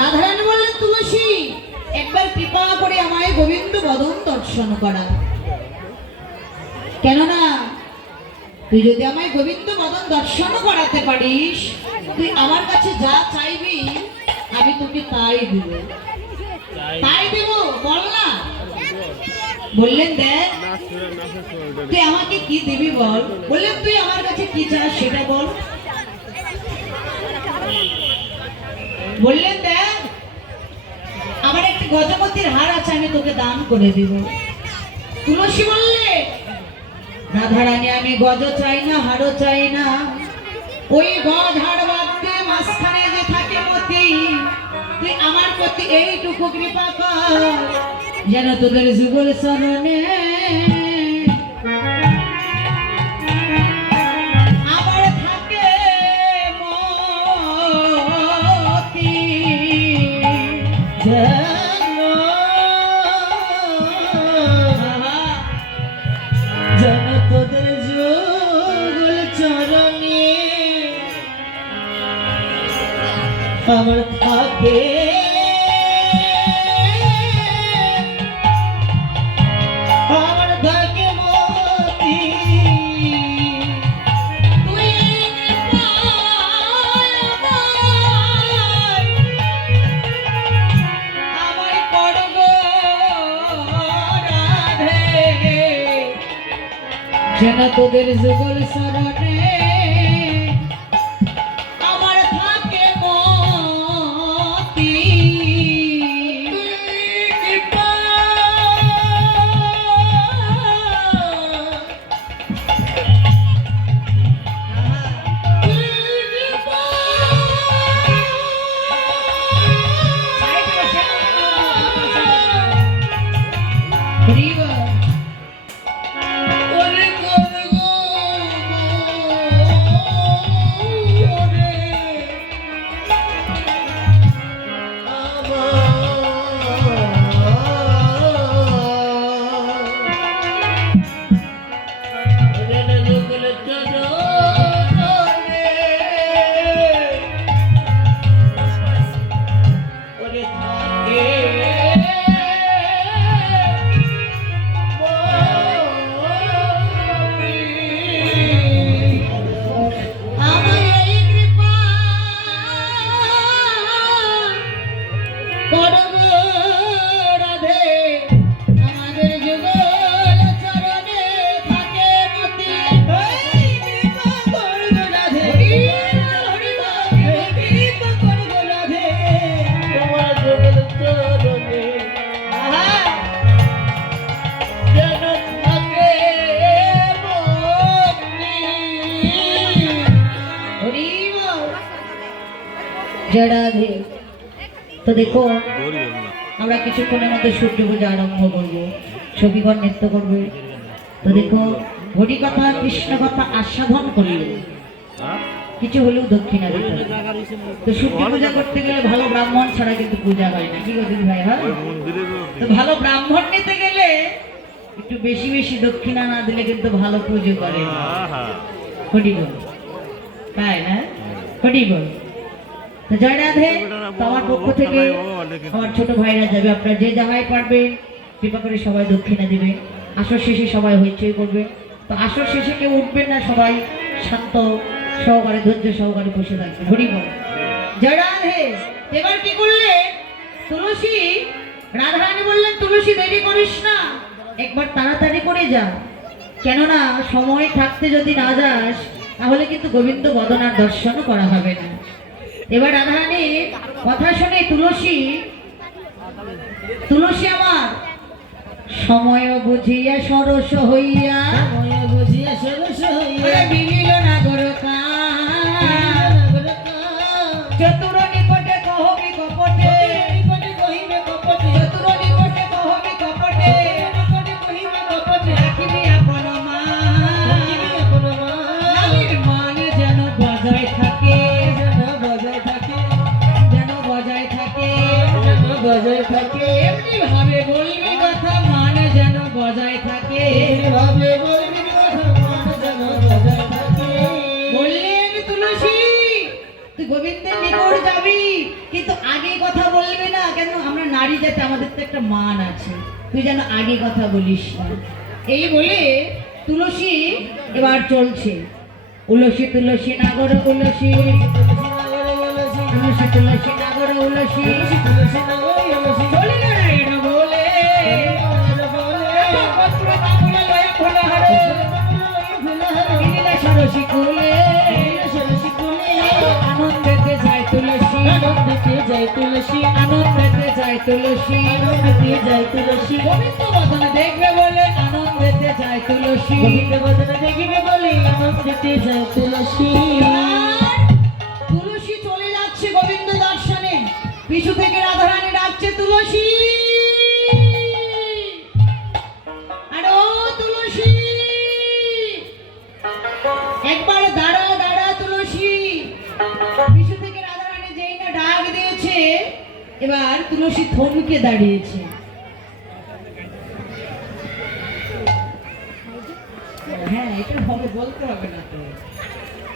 রাধারানী বললেন, তুলসী, একবার কৃপা করে আমায় গোবিন্দ বদন দর্শন করা। কেননা, তুই যদি আমায় গোবিন্দ বদন দর্শন করাতে পারিস, তুই আমার কাছে যা চাইবি, আমি তোকে তাই দিব। তাই দিব? বল না। বললেন, দেখ, তুই আমাকে কি দিবি বল? বললেন, তুই আমার কাছে কি চাস সেটা বল। বললেন, দেখ, আমার একটি গজপতির হার আছে, আমি তোকে দান করে দিব। তুলসী বললে রাধারানী আমি গজ চাই না, হারও চাই না। ওই গজ হার বাদ মাঝখানে যে থাকে মতি, তুই আমার প্রতি এইটুকু কৃপা কর, যেন তোদের যুগল শরণে আমার থাকে আমার থাকে মতি। তুই করব রাধে। যেন তোদের যুগল শরণে জয় রাধে তো দেখো আমরা কিছুক্ষণের মধ্যে সূর্য পূজা আরম্ভ করব। ছবিঘর নৃত্য করবে। তো দেখো হরি কথা কৃষ্ণ কথা আস্বাদন করলে। কিছু হলেও দক্ষিণা দিতে তো সূর্য পূজা করতে গেলে ভালো ব্রাহ্মণ ছাড়া কিন্তু পূজা হয় না। কি বলছেন ভাই হ্যাঁ? তো ভালো ব্রাহ্মণ নিতে গেলে একটু বেশি বেশি দক্ষিণা না দিলে কিন্তু ভালো পুজো করে। হরি বল তাই না? হরি বল তো জয় রাধে আমার পক্ষ থেকে আমার ছোট ভাইরা যাবে। আপনারা যে যাহাই পারবে কৃপা করে সবাই দক্ষিণা দিবে। আসর শেষে সবাই হইচই করবে। তো আসর শেষে কেউ উঠবেন না সবাই শান্ত সহকারে ধৈর্য সহকারে বসে থাকবে। হরি বল। জয় রাধে এবার কি করলে? তুলসী রাধারানী বললেন তুলসী দেরি করিস না। একবার তাড়াতাড়ি করে যা। কেননা সময় থাকতে যদি না যাস তাহলে কিন্তু গোবিন্দ বদনার দর্শনও করা হবে না। এবার রাধারানীর কথা শুনে তুলসী তুলসী আমার। সময় বুঝিয়া সরস হইয়া। সময় বুঝিয়া সরস হইয়া। বজায় থাকে। বললেন তুলসী তুই গোবিন্দের নিকট যাবি। কিন্তু আগে কথা বলবি না কেন আমরা নারী জাতি আমাদের তো একটা মান আছে। তুই যেন আগে কথা বলিস না। এই বলে তুলসী এবার চলছে। উলসী তুলসী নাগর উলসী। তুলসী তুলসী নাগর উলসী। চলি সরসী কুলে তুলসী তুলসী তুলসী তুলসী গোবিন্দ বদন তুলসী। তুলসী। তুলসী চলে যাচ্ছে গোবিন্দ দর্শনে। পিছু থেকে রাধারানী ডাকছে তুলসী। দিয়েছে এবার তুলসী থমকে দাঁড়িয়েছে। হ্যাঁ এটা হবে বলতে হবে না তো।